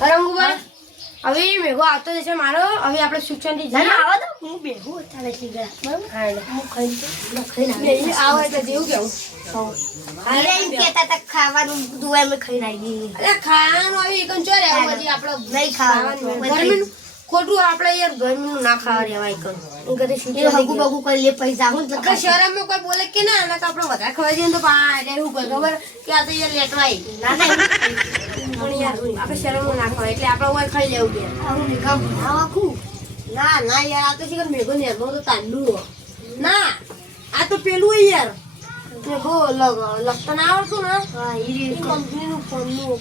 રંગુબા હવે આવતો જશે મારો. હવે આપણે શિક્ષણથી ના જઈએ. ના આવા હું બેહું અત્યારે શીખરા બરાબર? હા હું ખાઈ લઉં. ખાઈને બે તો જેવું કેવું અરે એમ ખાવાનું ખાવાનું હવે એકન ચો રહેવું પછી આપણે નહીં ખાવાનું. ગરમીનું? ખોટું આપણે યાર ગરમીનું ના ખાવા રહેવાય એકન હગું બગું કરી લે પૈસા હું તો આપણે કોઈ બોલે કે ના આના આપણે વધારે ખવાઈ જઈએ તો પા એટલે એવું ખબર? કે આ તો યાર લેટવાય. ના. પણ યાર આપણે શરમ નાખવા એટલે આપણે ઓય ખાઈ લેવું કે. આવું. ના ના યાર આ તો શીખર મેઘો ને યાર તો તાંડું ના આ તો પેલું યાર. લગ લખતા ના આવડતું ને? હા, એ કંપનીનું ફોનનું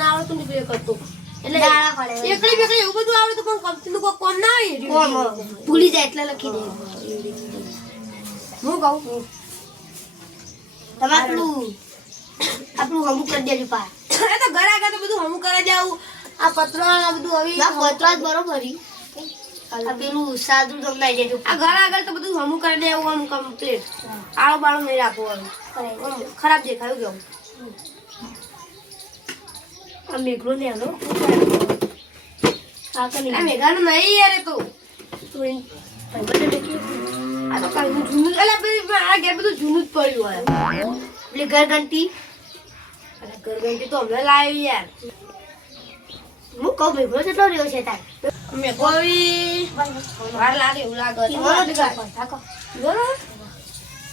ના આવડતું ને કરતો. એટલે દાડા પડે. એવું બધું આવડતું પણ કંપનીનું કોઈ કોમ ના હોય? ભૂલી જાય એટલે લખી દે. હું કહું? તમારું આપણું અમુક કરી દેજો પા તો ઘરે આગળ તો બધું હમું કરે જાવું આ પત્ર આ બધું હવે ના પતરા જ બરોબર આ પેલું સાદું તમને આવી દેજો આ ઘર આગળ તો બધું હમું કરી દેવું આમ કમ્પ્લીટ આળો બાળો નહીં રાખવું ખરાબ દેખાયું કેવું? આ મેઘલો ને આનો. આ નહીં યાર તો. આ તો કાલનું જૂનું એટલે આ ઘેર બધું જૂનું જ પડ્યું હોય. પેલી ઘરઘંટી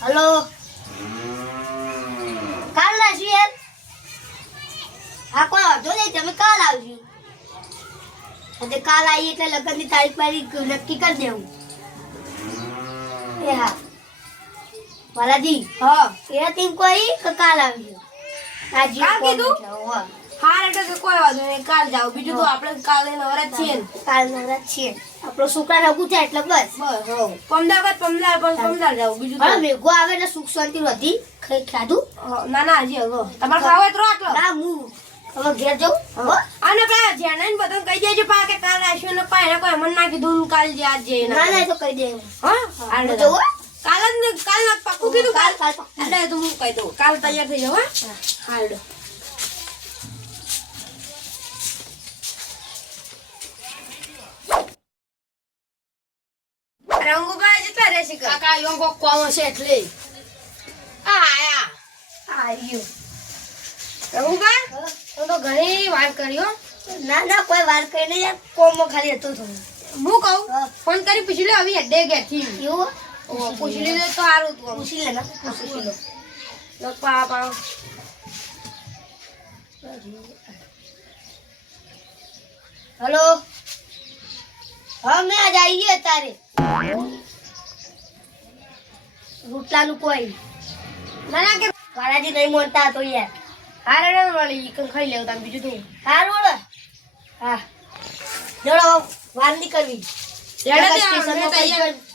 હલો કાલ નાખ્યું યાર હા કોઈ વાંધો નહીં તમે કાલ આવજો અને કાલ આવી એટલે લગ્નની તારીખ મારી નક્કી કરી દેવું એ હા બાલાજી હા એ ટીમ કોઈ કાલ આવજો કાલ કીધું? એટલે કોઈ વાંધો નહીં કાલ જાવ બીજું તો આપણે કાલે નવરા છીએ કાલ નવરાત છીએ. આપણો છોકરા રઘુ થાય એટલે બસ. બસ હો. પમદાર બાદ પણ પમદાર જાવ બીજું હવે મેઘો આવે એટલે સુખ શાંતિ વધી. ખાઈ ખાધું? ના ના હજી હવે. તમારે ખાવા તો આટલો ના હું હવે ઘેર જઉં. અને પેલા જેને બધા કહી દેજો પા કે કાલ રાખ્યું ને પા એને કોઈ અમને ના કીધું કાલ જે આજ જઈને ના ના એ તો કહી દે હા? હું. હો? કાલ જ ને કાલ ના પાકું કીધું કાલ કાલ. એટલે તો હું કહી દઉં. કાલ તૈયાર થઈ જાવ હા. હાલ રંગુભાઈ જેટલા રહેશે કાકા કોમ હશે એટલે? આ આયા. આવ્યું રંગુભાઈ તો તો ઘણી વાત કર્યો ના ના કોઈ વાર નહીં. યાર ખાલી હતો થોડું હું કહું? ફોન કરી પૂછી લે હવે હેડે એવું? ઓ, પૂછી લીધું આજ આવીએ તારે. રોટલાનું કોઈ ના ના કે વાલાજી નહીં મોનતા તો યાર હારે ને વળી કંઈ ખાઈ લેવું તમે બીજું તું સારું ઓળો હા જોડો વાર નીકળવી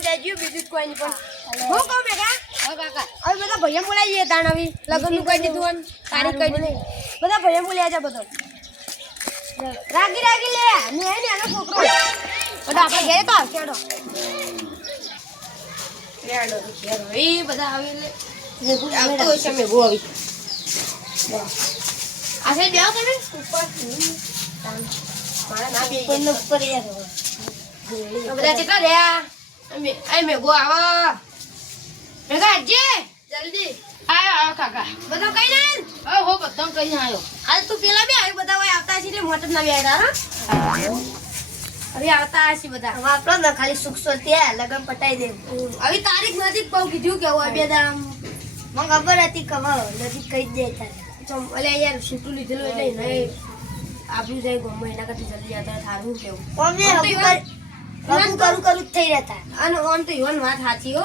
આવી ગયું બીજું જ કોઈ નહીં પણ હું કહું મેઘા હા કાકા. હવે બધા ભૈયા બોલાવી જઈએ તાણ હવે લગ્નનું કહી દીધું હોય તારીખ કહી દીધી. બધા ભૈયા બોલ્યા છે બધો. રાગી રાગી લે. ને આનો છોકરો. બધા આપણે ઘરે તો આવશે એ બધા આવે એટલે આવતો છે મેઘો આવી. આ સાઈડ બેહો તમે. ઉપર મારા ના બે કોઈને ઉપર યાર બધા કેટલા રહ્યા? અમે આ મેઘો આવો. મેઘા આજે? જલ્દી. આયો આયો કાકા. બધા કઈ ના હો હો બધો કઈ આયો. હાલ તું પેલા બી આવી બધા હોય આવતા છે એટલે મોટર ના બી આવ્યા હા. હવે આવતા હશે બધા. હવે આપણો ને ખાલી સુખ સો ત્યાં લગન પટાઈ દે. આવી તારીખ નજીક બહુ કીધું કે હોય બે દાડા મને ખબર હતી કે હવે નજીક કહી જ દે તારે એટલે યાર છૂટું લીધેલું એટલે નહીં. આપણું જાય ગમે એના કરતા જલ્દી આવતા થારું કેવું? કર- કરું કરું જ થઈ રહેતા. અને ઓન તો ઈવન વાત સાચી હો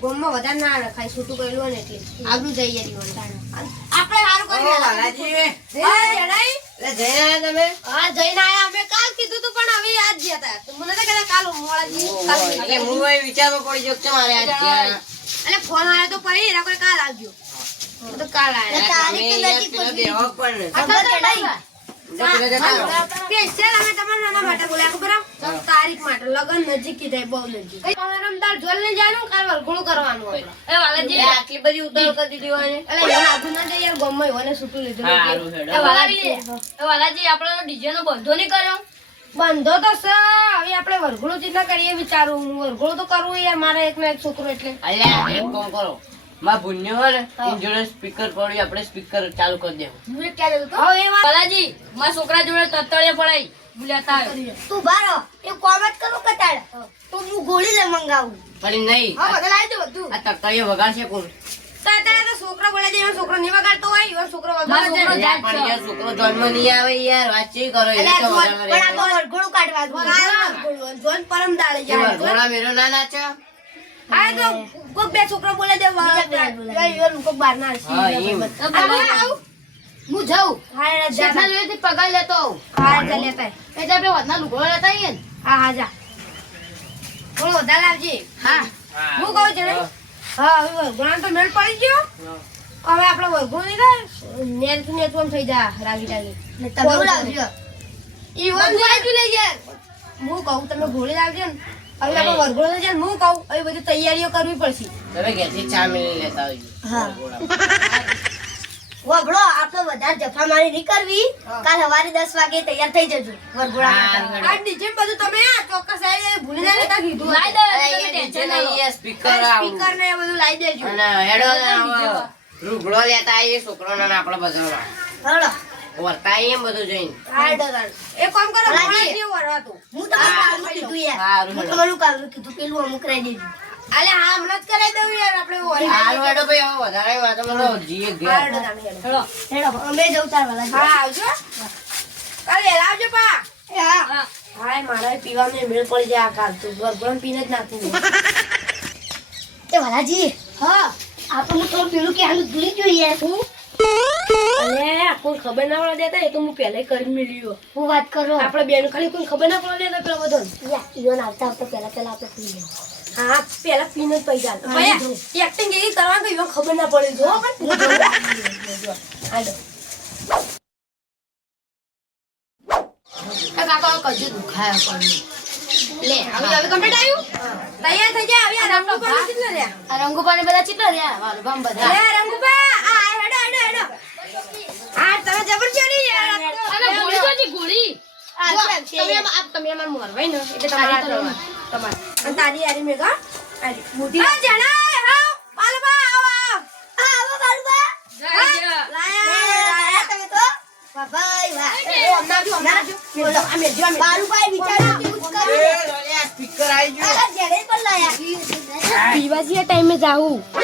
ગોમમાં વધારે ના રખાય છૂટું કરેલું હોય ને એટલે. આગળ જઈએ ઈવન. આપણે સારું કરી તમે. હા જઈને આયા અમે કાલ કીધું તું પણ હવે આજ ગયા હતા મને તો કહેતા કાલ મોડા કાલ એટલે હું એ વિચારો પડી ગયો કે મારે આજ ગયા. અને ફોન આવ્યો તો પડી એના કોઈ કાલ આવજો તો કાલ આવ્યા. તારીખ નજીક પડી. પણ? પેલા અમે તમારા નાના માટે બોલ્યા ખબર? તારીખ માટે લગન નજીક કીધા બહુ નજીક. રમદાર જોલ ને જાનું કાલ વરઘોડું કરવાનું એ વાલાજી. આટલી બધી ઉતાવળ કરી દીધી હોય એટલે ના જઈએ ગમે એને છૂટું લીધું. એ વાલાજી. એ વાલાજી આપણે ડીજે નો બંધો નહીં કર્યો? બંધો તો છે હવે આપણે વરઘોડું ના કરીએ વિચારું. હું વરઘોડું તો કરવું યાર મારે એકનો એક છોકરો એટલે. અલ્યા, એક કામ કરો. માં ભૂન્યો હોય ને જોડે સ્પીકર પડ્યું આપણે સ્પીકર ચાલુ કરી દેવું? હવે એ વાત વાલાજી મારા છોકરા જોડે તત્તળે પડાઈ. આવ્યો તું બારો એ કોમ જ કરું કતાડ તો હું ગોળી લે મંગાવું. પણ નહીં. હા બધા લાવી દો બધું. આ તકતાઈએ વગાડશે કોણ? તો તો છોકરો બોલે છે છોકરો નહીં વગાડતો હોય એનો છોકરો વગાડે. છોકરો અલ્યા, પણ યાર છોકરો જોનમાં નહીં આવે યાર વાતચીત કરો એ તો પણ આ બોલ તો કાઢવા કાઢવાનું જોન પરમ દાડે જાય. વરઘોડા મેરો ના નાચો? આ તો કોક બે છોકરો બોલે દે બોલાવી. કોક બાર ના હશે. હા, એમ. હું જાઉં. હા એ જા, શેઠના જા. જોડેથી પગાર લેતો આવું. હા જા લેતા. એટલે આપણે વધના લુગડો લેતા આવીએ ને. હા હા જા. થોડો વધારે લાવજે. હા. હું કહું છું હા હવે વરઘોડા તો મેળ પડી ગયો. હવે આપણે વરઘોડો નહીં થાય. નેટથી આમ થઈ જા રાગી રાગી. ને તમે બોલાવજો ઈ વન બાજુ લઈ યાર. હું કહું તમે ઘોડી લાવજો ને. હવે આપણે વરઘોડો છે ને હું કહું હવે બધી તૈયારીઓ કરવી પડશે. તમે ઘેરથી ચા મેળવી લેતા આવજો. હા. વભળો આપણે વધારે જફામારી નહીં કરવી કાલ સવારે દસ વાગે તૈયાર થઈ જજો વરઘોડા હા, માટે. આ ડીજે બધું તમે આ ચોક્કસ આવી ભૂલી જાય ને કીધું લાઈ દો અરે, તમે એ ટેન્શન ના લો. નહીં, એ સ્પીકર આવું. સ્પીકર ને એ બધું લાવી દેજો અને હેડો રૂગડો લેતા આવીએ છોકરોને આપણે બધામાં. હળો. વરતા આવીએ બધું જોઈને. એ કામ કરો. હું તમને કાલનું કીધું યાર હું તમારું કાલનું કીધું પેલું અમુક રહી દેજો અલે હા હમણાં જ કરાઈ દઉં યાર આપણે વળી. હાલ વાડો ભાઈ, હવે વધારે વાતો કરો. જીએ. હા, હેડો તમે હેડો. હેડો. અમે જઉં તાર વાલા હા આવજો. કાલે વેલા આવજો પા. હા. હાય મારા પીવાનું મેળ પડી જાય આ કાલ તો. ગરમ પીને જ નાખું એ વાલાજી. હા. આપણે હું પેલું કે આનું ભૂલી જોઈએ. અલે કોઈ ખબર ના પડવા દેતા? એ તો હું પહેલા કરી મેળ્યો હું વાત કરો? આપણે બેન ખાલી કોઈ ખબર ના પડવા દેતા પેલા બધો ઈવન આવતા આવતા પહેલા પહેલા આપણે પી લઈએ. હા પેલા પીને જ પૈસા એક્ટિંગ એવી કરવાનું કે ખબર ના પડે જો હાલો. કાકા કજુ દુખાય પણ લે હવે હવે કમ્પ્લીટ આવ્યું? તૈયાર થઈ ગયા હવે આ રંગો પર કેટલા રહ્યા? રંગો પાણી બધા કેટલા રહ્યા? વાલભામ બધા. લે રંગુબા આ હેડો હેડો હેડો. હા તમે જબર ચડી યાર અને ગોળી તો જી ગોળી જો, તમે આમ- આ તમે અમાર મોરવાઈ ને? એટલે તમારે તમારે અને તારી યારી મેઘા આરી મોટી. હા જણા હા પાલબા આવો હા આવો લાયા લાયા તમે તો. વાહ વાહ. ઓ અમના જો અમના જો અમે જો અમે બાલુભાઈ વિચાર્યું કેવું જ એ, કર્યું સ્પીકર આવી ગયું. આ જેને પણ લાયા. પીવાજી ટાઈમે જાઉં લો.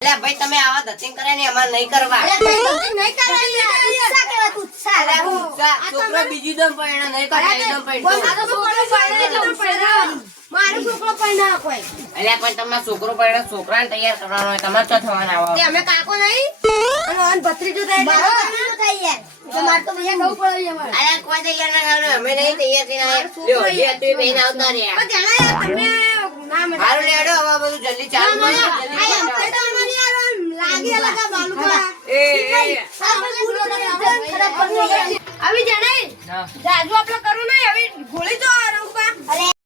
ભાઈ તમે આવા કરે ને અમારે નહીં કરવા. નહીં છોકરો બીજી દમ પડે નહીં દમ પરણતો. આ છોકરો પરણે. મારો છોકરો પરણાવ કોઈ અલ્યા, પણ તમારો છોકરો પરણે છોકરાને તૈયાર કરવાનો હોય તમારે તો થવાના આવો? તે અમે કાકો નહીં. અને અન ભત્રીજો થાય મારો એટલે થાય યાર. તો તો ભૈયા જવું પડે અમારે અલ્યા, કોઈ તૈયાર ના કરવાનું, અમે નહીં તૈયાર થઈને આયા. લ્યો, જે હતું બેન આવતા રહ્યા. પણ જણાય તમે ના હારું લે, હવે બધું જલ્દી ચાલુ કરો, જલ્દી આ પતાવો. આપણે તો અમારી યાર આમ લાગે અલગ આ એ, એ, આપણે ભૂલ કરી એકદમ ખરાબ કરી આવી જણાય જાજુ આપણે કરું નહીં હવે ગોળી તો